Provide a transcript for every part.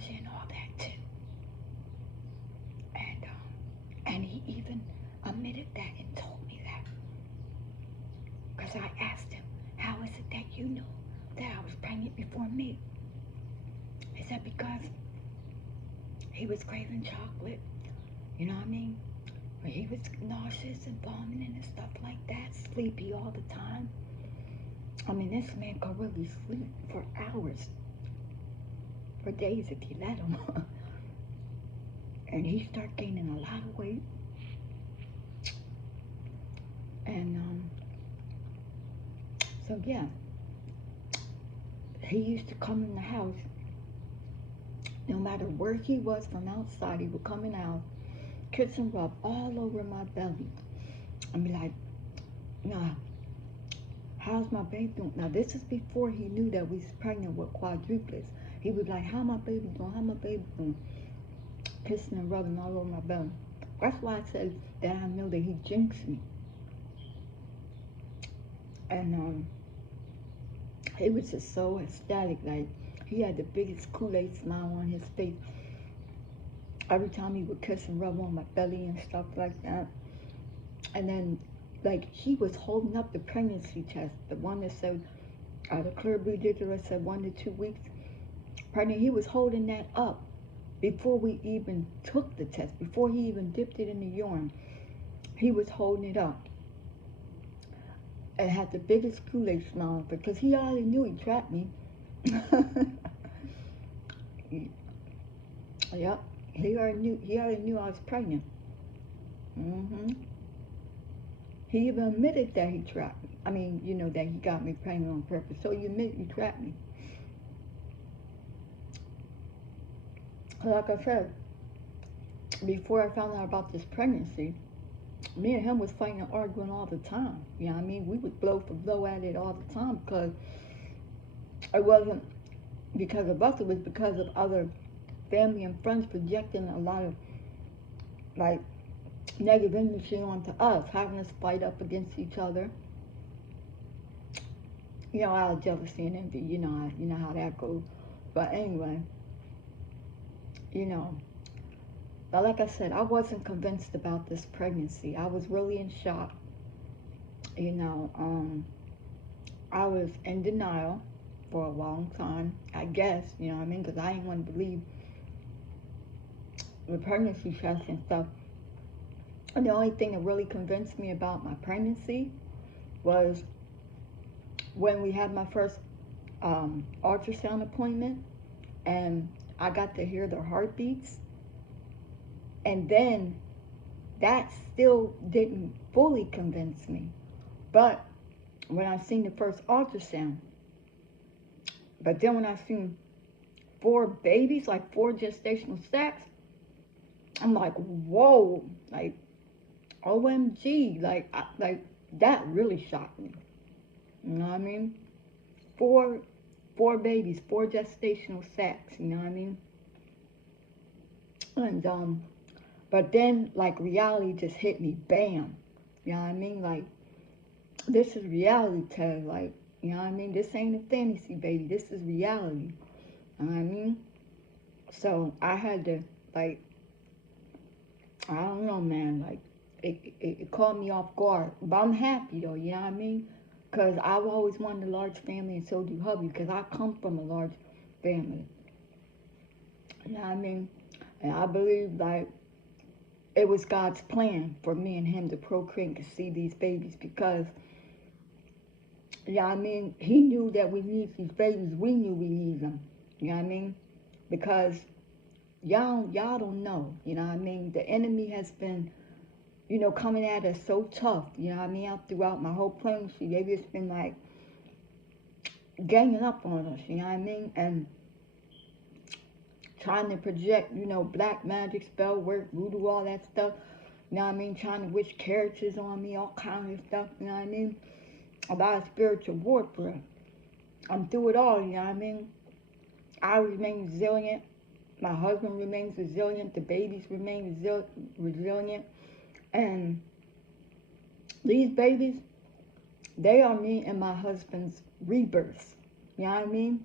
nausea and all that too. And he even admitted that and told me that. Because I asked him, how is it that you knew that I was pregnant before me? He said, because he was craving chocolate, you know what I mean? He was nauseous and vomiting and stuff like that, sleepy all the time. I mean, this man could really sleep for hours, for days if you let him. And he started gaining a lot of weight. And so yeah, he used to come in the house. No matter where he was from outside, he would come in the house, kiss and rub all over my belly. And be like, nah, how's my baby doing? Now, this is before he knew that we was pregnant with quadruplets. He was like, how my baby doing? How my baby doing? Kissing and rubbing all over my belly. That's why I said that I know that he jinxed me. And he was just so ecstatic. Like, he had the biggest Kool-Aid smile on his face every time he would kiss and rub on my belly and stuff like that. And then, like, he was holding up the pregnancy test, the one that said, the clear that said 1 to 2 weeks pregnant. He was holding that up before we even took the test, before he even dipped it in the urine. He was holding it up. And had the biggest Kool-Aid smile because he already knew he trapped me. Yep, he already knew I was pregnant. He even admitted that he trapped me. I mean, you know, that he got me pregnant on purpose. So you admit you trapped me. Like I said, before I found out about this pregnancy, me and him was fighting and arguing all the time. You know what I mean? We would blow for blow at it all the time because it wasn't because of us, it was because of other family and friends projecting a lot of, like, negative energy onto us, having us fight up against each other. You know, out of jealousy and envy. You know how that goes. But anyway, you know. But like I said, I wasn't convinced about this pregnancy. I was really in shock. You know, I was in denial for a long time, I guess, you know what I mean? Because I didn't want to believe the pregnancy test and stuff. And the only thing that really convinced me about my pregnancy was when we had my first ultrasound appointment and I got to hear their heartbeats. And then that still didn't fully convince me. But when I seen the first ultrasound, but then when I seen 4 babies, like 4 gestational sacs, I'm like, whoa, like, OMG, like that really shocked me. You know what I mean? Four babies, 4 gestational sacs. You know what I mean? And but then, like, reality just hit me, bam. You know what I mean? Like, this is reality, Teaz. Like, you know what I mean? This ain't a fantasy, baby. This is reality. You know what I mean? So I had to, like, I don't know, man. Like, it caught me off guard. But I'm happy, though. You know what I mean? Because I've always wanted a large family, and so do hubby. Because I come from a large family. You know what I mean? And I believe, like, it was God's plan for me and him to procreate and see these babies because, you know what I mean? He knew that we need these babies. We knew we need them. You know what I mean? Because y'all don't know. You know what I mean? The enemy has been, you know, coming at us so tough. You know what I mean? Out throughout my whole pregnancy, they've just been like ganging up on us. You know what I mean? And trying to project, you know, black magic, spell work, voodoo, all that stuff. You know what I mean? Trying to wish characters on me, all kinds of stuff. You know what I mean? A lot of spiritual warfare. I'm through it all. You know what I mean? I remain resilient. My husband remains resilient. The babies remain resilient. And these babies, they are me and my husband's rebirth. You know what I mean?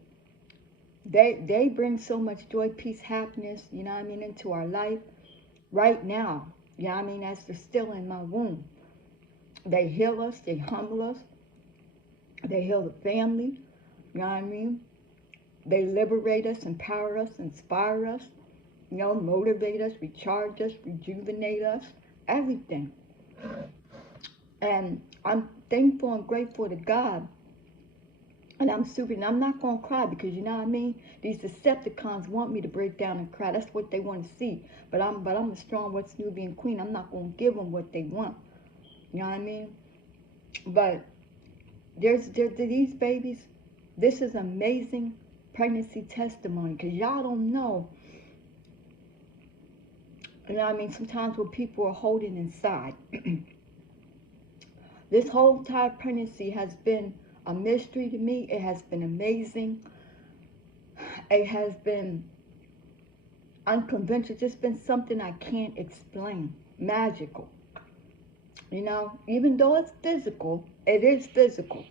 They bring so much joy, peace, happiness, into our life right now. As they're still in my womb. They heal us, they humble us, they heal the family, They liberate us, empower us, inspire us, motivate us, recharge us, rejuvenate us, everything. And I'm thankful and grateful to God. And I'm not going to cry because, These Decepticons want me to break down and cry. That's what they want to see. But I'm a strong West Nubian queen. I'm not going to give them what they want. You know what I mean? But there's these babies. This is amazing pregnancy testimony because y'all don't know. Sometimes what people are holding inside. This whole entire pregnancy has been a mystery to me. It has been amazing. It has been unconventional. It's just been something I can't explain. Magical. Even though it's physical, it is physical.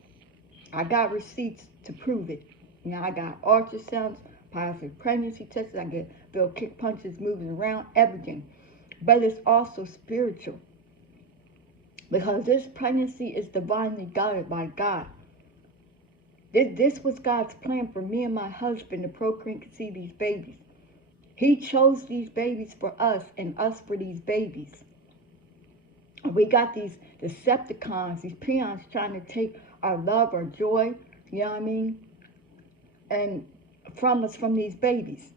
I got receipts to prove it. I got ultrasounds, positive pregnancy tests. I get feel kick punches moving around, everything. But it's also spiritual. Because this pregnancy is divinely guided by God. This was God's plan for me and my husband to procreate and conceive these babies. He chose these babies for us and us for these babies. We got these Decepticons, these peons trying to take our love, our joy, and from us, from these babies,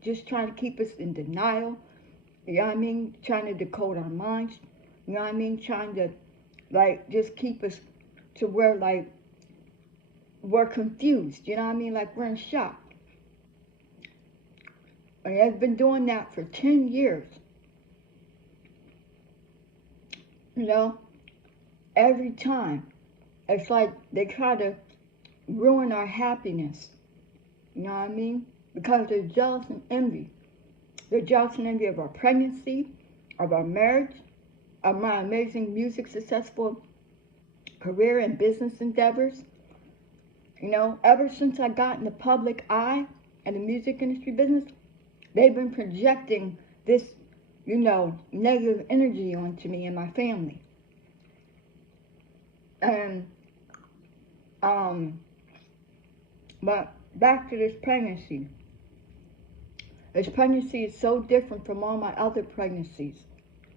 just trying to keep us in denial, trying to decode our minds, trying to, just keep us to where, we're confused, like we're in shock. And they've been doing that for 10 years. Every time. It's like they try to ruin our happiness. Because they're jealous and envy. They're jealous and envy of our pregnancy, of our marriage, of my amazing music, successful career and business endeavors. Ever since I got in the public eye and the music industry business, they've been projecting this, negative energy onto me and my family. And, but back to this pregnancy. This pregnancy is so different from all my other pregnancies.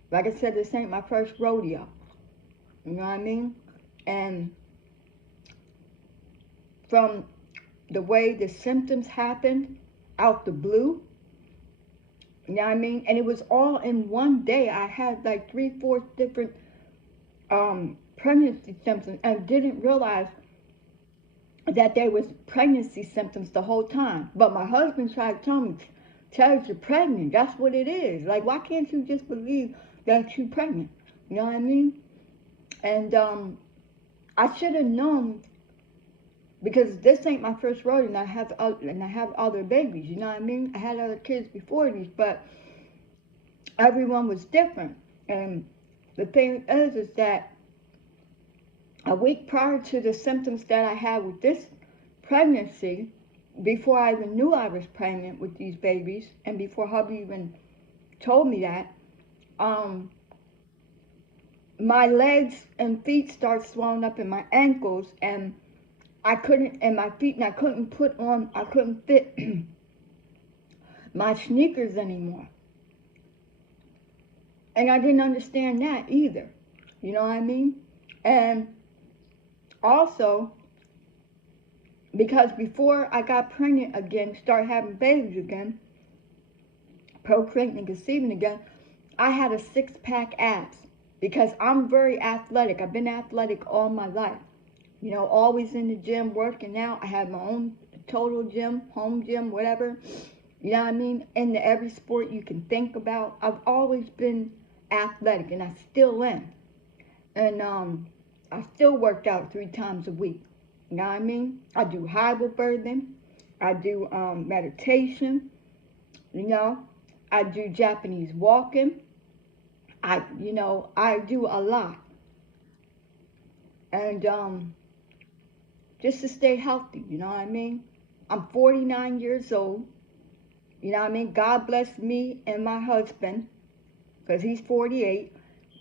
Like I said, this ain't my first rodeo. You know what I mean? And from the way the symptoms happened out the blue, you know what I mean? And it was all in one day. I had like 3-4 different pregnancy symptoms and didn't realize that there was pregnancy symptoms the whole time. But my husband tried to tell me, Teaz, you're pregnant. That's what it is. Like, why can't you just believe that you're pregnant? You know what I mean? And I should have known, because this ain't my first rodeo, and I have other babies. You know what I mean? I had other kids before these, but everyone was different. And the thing is that a week prior to the symptoms that I had with this pregnancy, before I even knew I was pregnant with these babies, and before hubby even told me that, my legs and feet started swelling up, and my ankles, and I couldn't fit my sneakers anymore. And I didn't understand that either. You know what I mean? And also, because before I got pregnant again, started having babies again, procreating and conceiving again, I had a 6-pack abs because I'm very athletic. I've been athletic all my life. Always in the gym, working out. I have my own total gym, home gym, whatever. You know what I mean? Into every sport you can think about. I've always been athletic, and I still am. And I still worked out 3 times a week. You know what I mean? I do hypnobirthing. I do meditation. I do Japanese walking. I do a lot. And just to stay healthy, you know what I mean? I'm 49 years old. You know what I mean? God blessed me and my husband, because he's 48,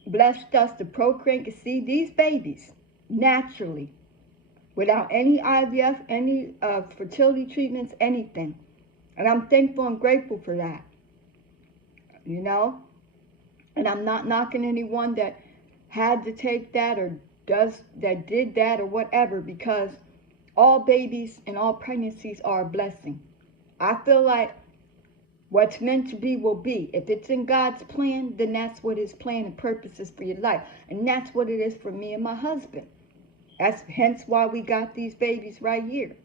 blessed us to procreate and see these babies naturally, without any IVF, any fertility treatments, anything. And I'm thankful and grateful for that, you know? And I'm not knocking anyone that had to take that or did that or whatever, because all babies and all pregnancies are a blessing. I feel like what's meant to be will be. If it's in God's plan, then that's what his plan and purpose is for your life. And that's what it is for me and my husband. That's hence why we got these babies right here.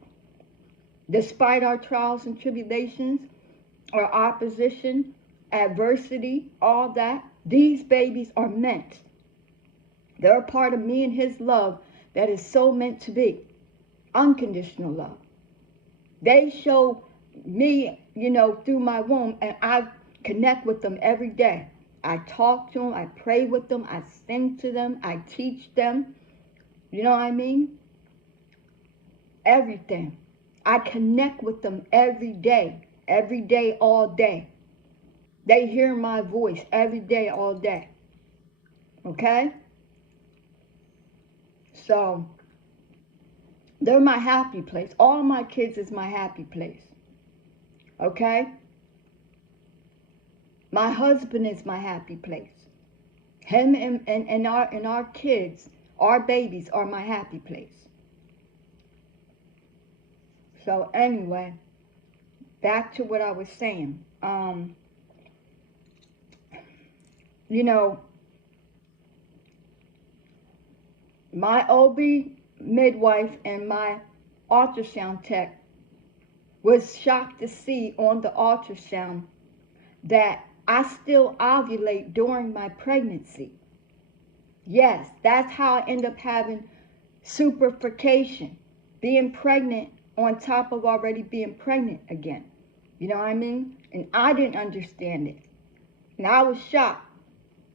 Despite our trials and tribulations, our opposition, adversity, all that, these babies are meant. They're a part of me and his love that is so meant to be. Unconditional love. They show me, through my womb, and I connect with them every day. I talk to them, I pray with them, I sing to them, I teach them. You know what I mean? Everything. I connect with them every day, all day. They hear my voice every day, all day. Okay? So, they're my happy place. All my kids is my happy place. Okay? My husband is my happy place. Him and our kids, our babies are my happy place. So anyway, back to what I was saying. My OB midwife and my ultrasound tech was shocked to see on the ultrasound that I still ovulate during my pregnancy. Yes, that's how I end up having superfication, being pregnant on top of already being pregnant again. You know what I mean? And I didn't understand it. And I was shocked.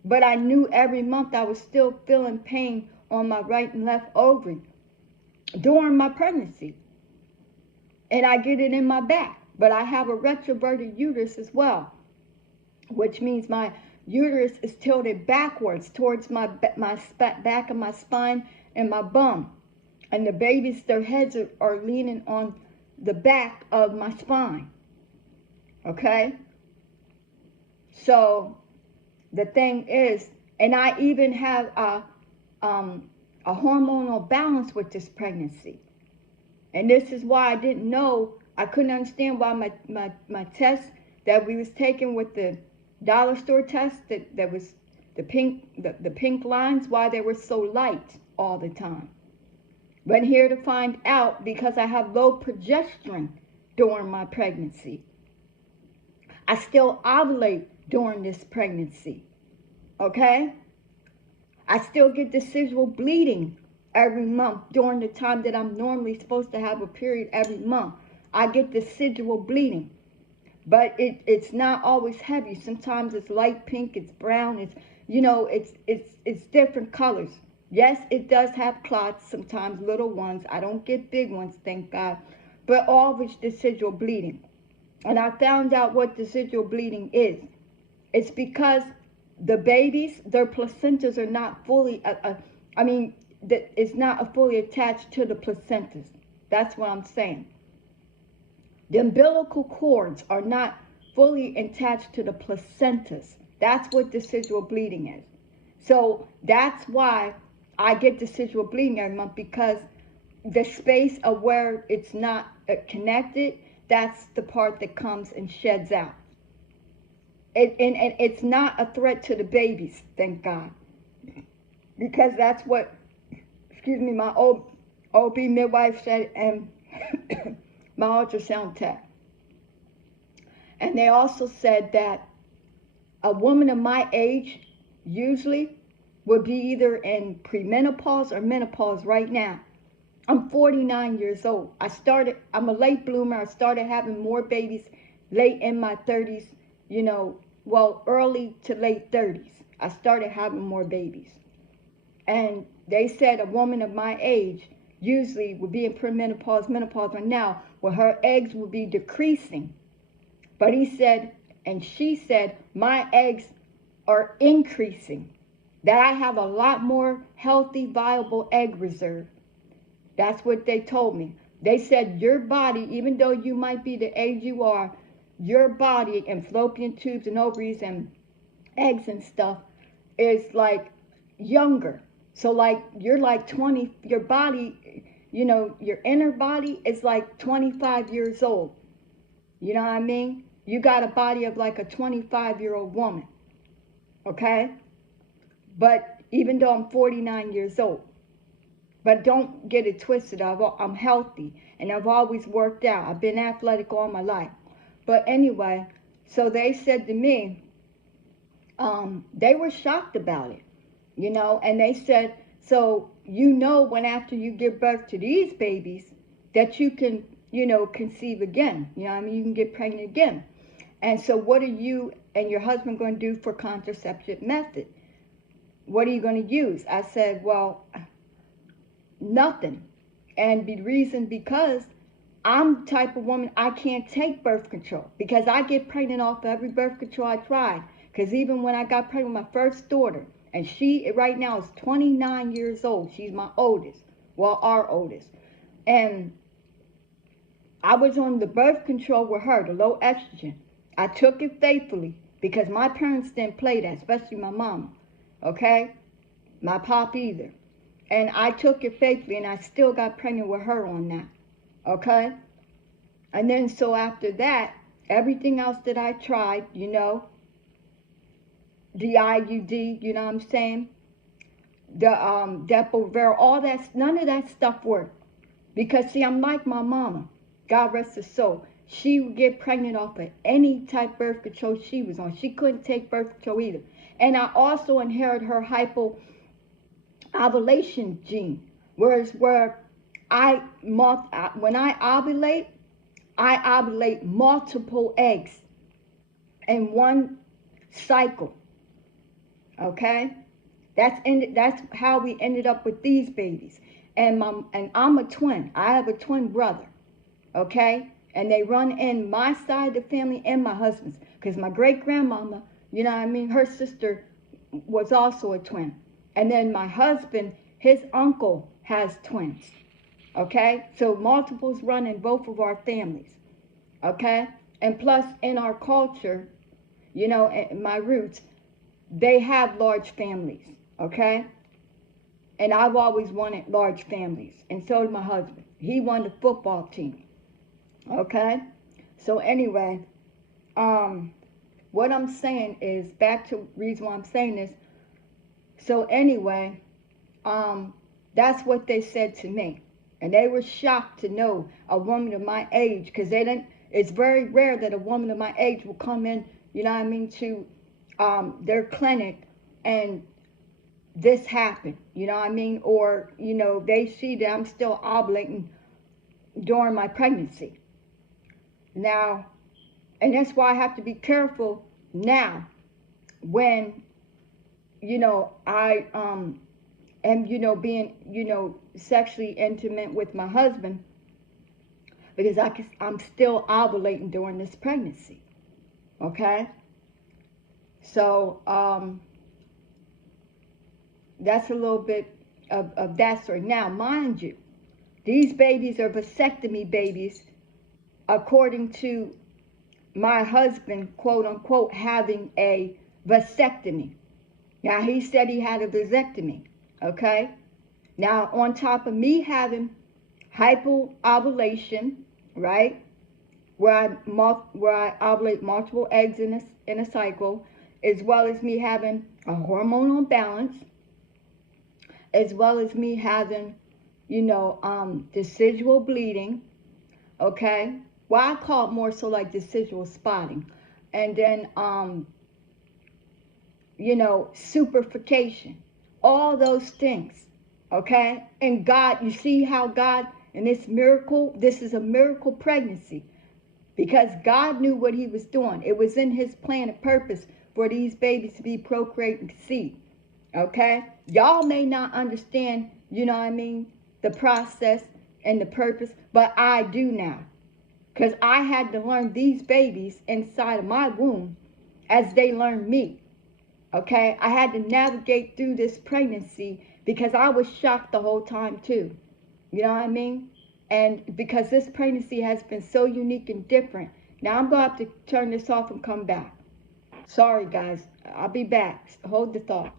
But I knew every month I was still feeling pain on my right and left ovary during my pregnancy. And I get it in my back. But I have a retroverted uterus as well, which means my uterus is tilted backwards towards my back of my spine and my bum. And the babies, their heads are leaning on the back of my spine. Okay? So the thing is, and I even have a hormonal balance with this pregnancy. And this is why I didn't know, I couldn't understand why my test that we was taking with the dollar store test, that was the pink lines, why they were so light all the time. But here to find out, because I have low progesterone during my pregnancy. I still ovulate during this pregnancy. Okay? I still get decidual bleeding every month during the time that I'm normally supposed to have a period every month. I get decidual bleeding. But it's not always heavy. Sometimes it's light pink, it's brown, it's different colors. Yes, it does have clots, sometimes little ones. I don't get big ones, thank God. But always decidual bleeding. And I found out what decidual bleeding is. It's because the babies, their placentas are not fully, it's not fully attached to the placentas. That's what I'm saying. The umbilical cords are not fully attached to the placentas. That's what decidual bleeding is. So that's why I get decidual bleeding every month, because the space of where it's not connected, that's the part that comes and sheds out. And it's not a threat to the babies, thank God. Because that's what, my OB midwife said, and my ultrasound tech. And they also said that a woman of my age usually would be either in premenopause or menopause right now. I'm 49 years old. I'm a late bloomer. I started having more babies late in my 30s, early to late 30s. I started having more babies. And they said a woman of my age usually would be in perimenopause, menopause right now, where her eggs would be decreasing. But he said, and she said, my eggs are increasing. That I have a lot more healthy, viable egg reserve. That's what they told me. They said your body, even though you might be the age you are, your body and fallopian tubes and ovaries and eggs and stuff is like younger. So like you're like 20, your body, you know, your inner body is like 25 years old. You know what I mean? You got a body of like a 25-year-old woman. Okay? But even though I'm 49 years old, but don't get it twisted. I'm healthy and I've always worked out. I've been athletic all my life. But anyway, so they said to me, they were shocked about it, you know, and they said, so you know when after you give birth to these babies that you can, you know, conceive again. You know what I mean? You can get pregnant again. And so what are you and your husband going to do for contraceptive method? What are you going to use? I said, well, nothing. And the reason because I'm the type of woman, I can't take birth control because I get pregnant off every birth control I tried. Because even when I got pregnant with my first daughter, and she right now is 29 years old, she's my oldest, well, our oldest. And I was on the birth control with her, the low estrogen. I took it faithfully because my parents didn't play that, especially my mama, okay? My pop either. And I took it faithfully, and I still got pregnant with her on that, okay? And then so after that, everything else that I tried, you know, the IUD, you know what I'm saying? The Depo-Provera, all that, none of that stuff worked. Because see, I'm like my mama, God rest her soul. She would get pregnant off of any type birth control she was on. She couldn't take birth control either. And I also inherited her hypo-ovulation gene. Whereas when I ovulate multiple eggs in one cycle. Okay? That's how we ended up with these babies. And I'm a twin. I have a twin brother. Okay? And they run in my side of the family and my husband's. Because my great grandmama, you know what I mean, her sister was also a twin. And then my husband, his uncle has twins. Okay? So multiples run in both of our families. Okay? And plus in our culture, you know, my roots, they have large families. Okay? And I've always wanted large families. And so did my husband. He won the football team. Okay? So anyway, what I'm saying is, back to the reason why I'm saying this. So anyway, that's what they said to me. And they were shocked to know a woman of my age, because it's very rare that a woman of my age will come in, you know what I mean, to their clinic and this happened, you know what I mean? Or, you know, they see that I'm still ovulating during my pregnancy. Now, and that's why I have to be careful now when, you know, I am, you know, being, you know, sexually intimate with my husband, because I'm still ovulating during this pregnancy. Okay? So, that's a little bit of that story. Now, mind you, these babies are vasectomy babies, according to my husband, quote unquote, having a vasectomy. Now, he said he had a vasectomy, okay? Now, on top of me having hypovulation, right, where I ovulate multiple eggs in a cycle, as well as me having a hormonal imbalance, as well as me having, you know, decidual bleeding, okay? Well, I call it more so like decidual spotting. And then, you know, superfication. All those things, okay? And God, you see how God, in this miracle, this is a miracle pregnancy. Because God knew what he was doing. It was in his plan and purpose for these babies to be procreating seed. Okay? Y'all may not understand, you know what I mean, the process and the purpose, but I do now. Because I had to learn these babies inside of my womb as they learned me. Okay? I had to navigate through this pregnancy because I was shocked the whole time too. You know what I mean? And because this pregnancy has been so unique and different. Now I'm going to have to turn this off and come back. Sorry, guys. I'll be back. Hold the thought.